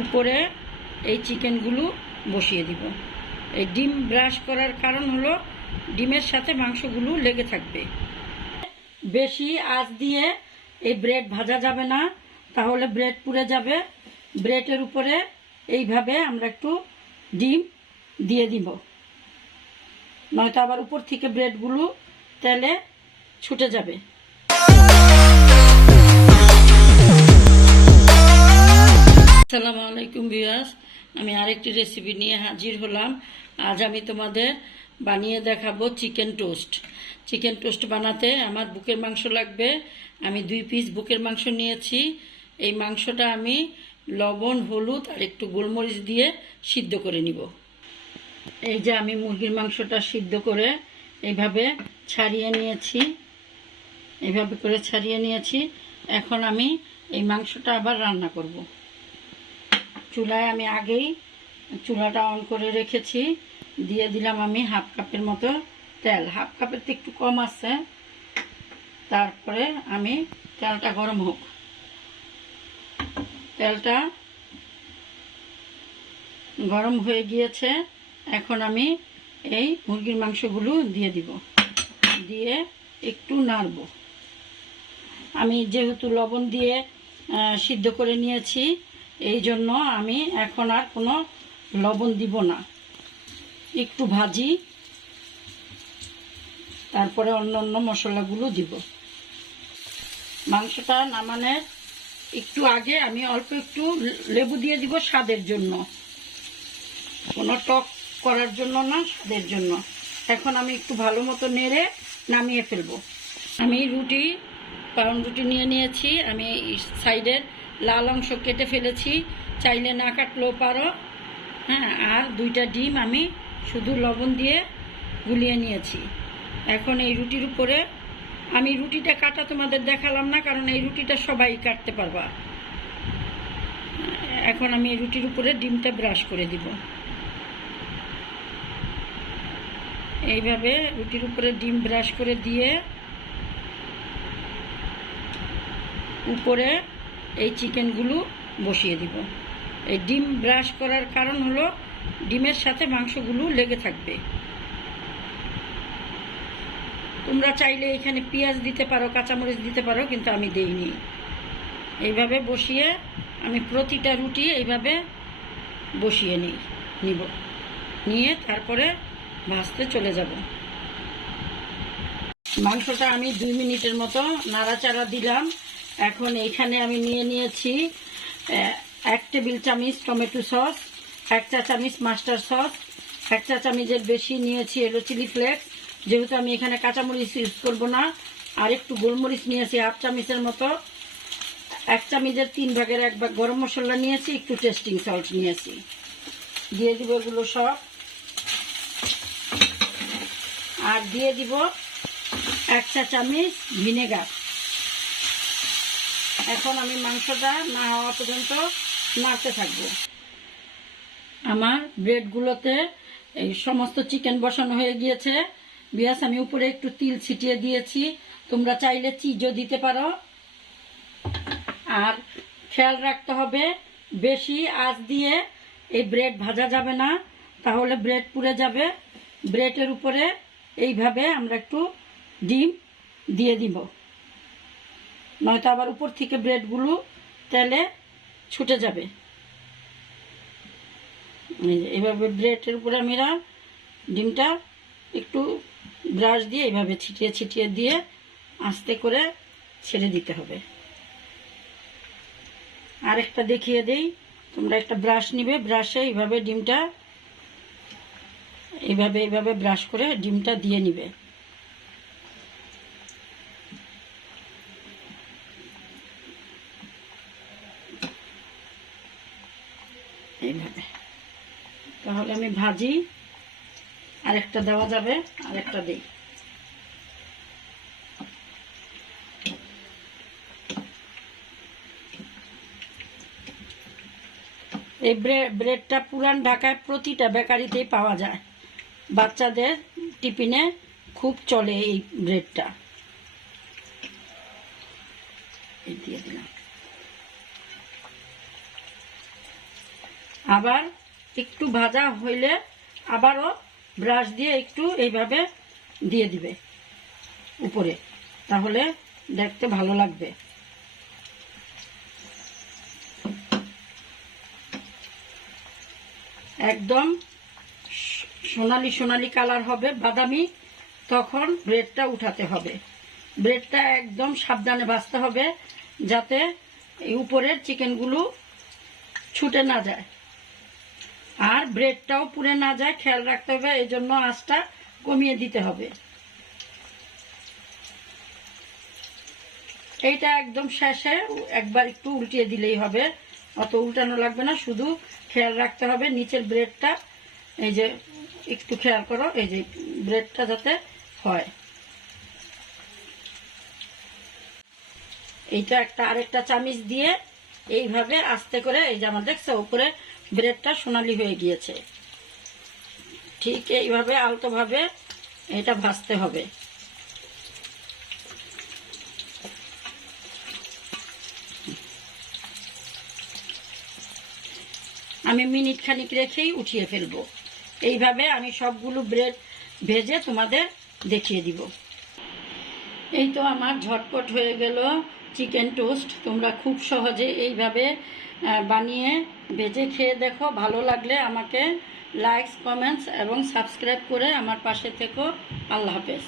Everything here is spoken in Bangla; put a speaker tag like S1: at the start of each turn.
S1: উপরে এই চিকেনগুলো বসিয়ে দিব। এই ডিম ব্রাশ করার কারণ হলো ডিমের সাথে মাংসগুলো লেগে থাকবে। বেশি আঁচ দিয়ে এই ব্রেড ভাজা যাবে না, তাহলে ব্রেড পুড়ে যাবে। ব্রেডের উপরে এইভাবে আমরা একটু ডিম দিয়ে দিব। নয়তো আবার উপর থেকে ব্রেডগুলো তেলে ছুটে যাবে। আলাইকুম ভিউয়ার্স, আমি আরেকটি রেসিপি নিয়ে হাজির হলাম। আজ আমি তোমাদের বানিয়ে দেখাবো চিকেন টোস্ট। চিকেন টোস্ট বানাতে আমার বুকের মাংস লাগবে। আমি দুই পিস বুকের মাংস নিয়েছি। এই মাংসটা আমি লবণ, হলুদ আর একটু গোলমরিচ দিয়ে সিদ্ধ করে নিব। এই যে আমি মুরগির মাংসটা সিদ্ধ করে এইভাবে ছাড়িয়ে নিয়েছি। এইভাবে করে ছাড়িয়ে নিয়েছি। এখন আমি এই মাংসটা আবার রান্না করব। চুলায় আমি আগেই চুলাটা অন করে রেখেছি। দিয়ে দিলাম আমি হাফ কাপের মতো তেল। হাফ কাপের তো একটু কম আছে। তারপরে আমি তেলটা গরম হোক। তেলটা গরম হয়ে গিয়েছে। এখন আমি এই মুরগির মাংসগুলো দিয়ে দিব। দিয়ে একটু নাড়ব। আমি যেহেতু লবণ দিয়ে সিদ্ধ করে নিয়েছি এই জন্য আমি এখন আর কোনো লবণ দিব না। একটু ভাজি, তারপরে অন্য অন্য মশলাগুলো দিব। মাংসটা নামানোর একটু আগে আমি অল্প একটু লেবু দিয়ে দিব স্বাদের জন্য। কোনো টক করার জন্য না, স্বাদের জন্য। এখন আমি একটু ভালো মতো নেড়ে নামিয়ে ফেলব। আমি রুটি পাউন রুটি নিয়ে নিয়েছি। আমি সাইডের লাল অংশ কেটে ফেলেছি। চাইলে না কাটলেও পারো। হ্যাঁ আর দুইটা ডিম আমি শুধু লবণ দিয়ে গুলিয়ে নিয়েছি। এখন এই রুটির উপরে আমি রুটিটা কাটা তোমাদের দেখালাম না, কারণ এই রুটিটা সবাই কাটতে পারবা। এখন আমি এই রুটির উপরে ডিমটা ব্রাশ করে দিব। এইভাবে রুটির উপরে ডিম ব্রাশ করে দিয়ে উপরে এই চিকেনগুলো বসিয়ে দিব। এই ডিম ব্রাশ করার কারণ হলো ডিমের সাথে মাংসগুলো লেগে থাকবে। তোমরা চাইলে এখানে পেঁয়াজ দিতে পারো, কাঁচামরিচ দিতে পারো, কিন্তু আমি দেইনি। এইভাবে বসিয়ে আমি প্রতিটা রুটি এইভাবে বসিয়ে নিই নিব। নিয়ে তারপরে ভাজতে চলে যাব। মাংসটা আমি দুই মিনিটের মতো নাড়াচাড়া দিলাম। এখন এইখানে আমি নিয়ে নিয়েছি এক টেবিল চামচ টমেটো সস, এক চা চামচ মাস্টার সস, এক চা চামচের বেশি নিয়েছি এলো চিলি ফ্লেক্স। যেহেতু আমি এখানে কাঁচামরিচ ইউজ করব না, আর একটু গোলমরিচ নিয়েছি হাফ চামচের মতো। এক চামচের তিন ভাগের এক ভাগ গরম মশলা নিয়েছি, একটু টেস্টিং সল্ট নিয়েছি। দিয়ে দিব এগুলো সব। আর দিয়ে দিব এক চা চামচ ভিনেগার। এখন আমি মাংসটা না হওয়া পর্যন্ত নাড়তে থাকব। আমার ব্রেডগুলোতে এই সমস্ত চিকেন বসানো হয়ে গিয়েছে। বিয়াস, আমি উপরে একটু তিল ছিটিয়ে দিয়েছি। তোমরা চাইলে চিজও দিতে পারো। আর খেয়াল রাখতে হবে, বেশি আঁচ দিয়ে এই ব্রেড ভাজা যাবে না। তাহলে ব্রেড পুড়ে যাবে। ব্রেডের উপরে এইভাবে আমরা একটু ডিম দিয়ে দিব। নয়তো আবার উপর থেকে ব্রেডগুলো তেলে ছুটে যাবে। এইভাবে ব্রেডের উপরে আমরা ডিমটা একটু ব্রাশ দিয়ে এইভাবে ছিটিয়ে ছিটিয়ে দিয়ে আস্তে করে ছেড়ে দিতে হবে। আরেকটা দেখিয়ে দেই, তোমরা একটা ব্রাশ নিবে, ব্রাশে এইভাবে ডিমটা, এইভাবে এইভাবে ব্রাশ করে ডিমটা দিয়ে নিবে। এইভাবে তাহলে আমি ভাজি, আরেকটা দেওয়া যাবে, আরেকটা দিই। এই ব্রেড ব্রেডটা পুরান ঢাকায় প্রতিটা বেকারিতেই পাওয়া যায়। বাচ্চাদের টিফিনে খুব চলে এই ব্রেডটা। দিয়ে দিলাম। আবার একটু ভাজা হইলে আবারও ব্রাশ দিয়ে একটু এইভাবে দিয়ে দিবে উপরে, তাহলে দেখতে ভালো লাগবে। একদম সোনালি সোনালি কালার হবে, বাদামি, তখন ব্রেডটা উঠাতে হবে। ব্রেডটা একদম সাবধানে ভাজতে হবে যাতে উপরের চিকেনগুলো ছুটে না যায়। আর ব্রেডটাও পুড়ে না যায়, খেয়াল রাখতে হবে, এই জন্য আঁচটা কমিয়ে দিতে হবে। এইটা একদম শেষে, একবার একটু উল্টিয়ে দিলেই হবে। অত উল্টানো লাগবে না, শুধু খেয়াল রাখতে হবে নিচের ব্রেডটা এই যে একটু খেয়াল করো, এই যে ব্রেডটা যাতে হয়। এইটা একটা আরেকটা চামিচ দিয়ে এইভাবে আস্তে করে, এই যে আমার দেখছ উপরে ব্রেডটা সোনালি হয়ে গিয়েছে। ঠিক এইভাবে আলতোভাবে এটা ভাজতে হবে। আমি মিনিট খানিক রেখেই উঠিয়ে ফেলব। এইভাবে আমি সবগুলো ব্রেড ভেজে তোমাদের দেখিয়ে দিব। এই তো আমার ঝটপট হয়ে গেল চিকেন টোস্ট। তোমরা খুব সহজে এইভাবে বানিয়ে ভেজে খেয়ে দেখো। ভালো লাগলে আমাকে লাইকস কমেন্টস এবং সাবস্ক্রাইব করে আমার পাশে থেকো। আল্লাহ হাফেজ।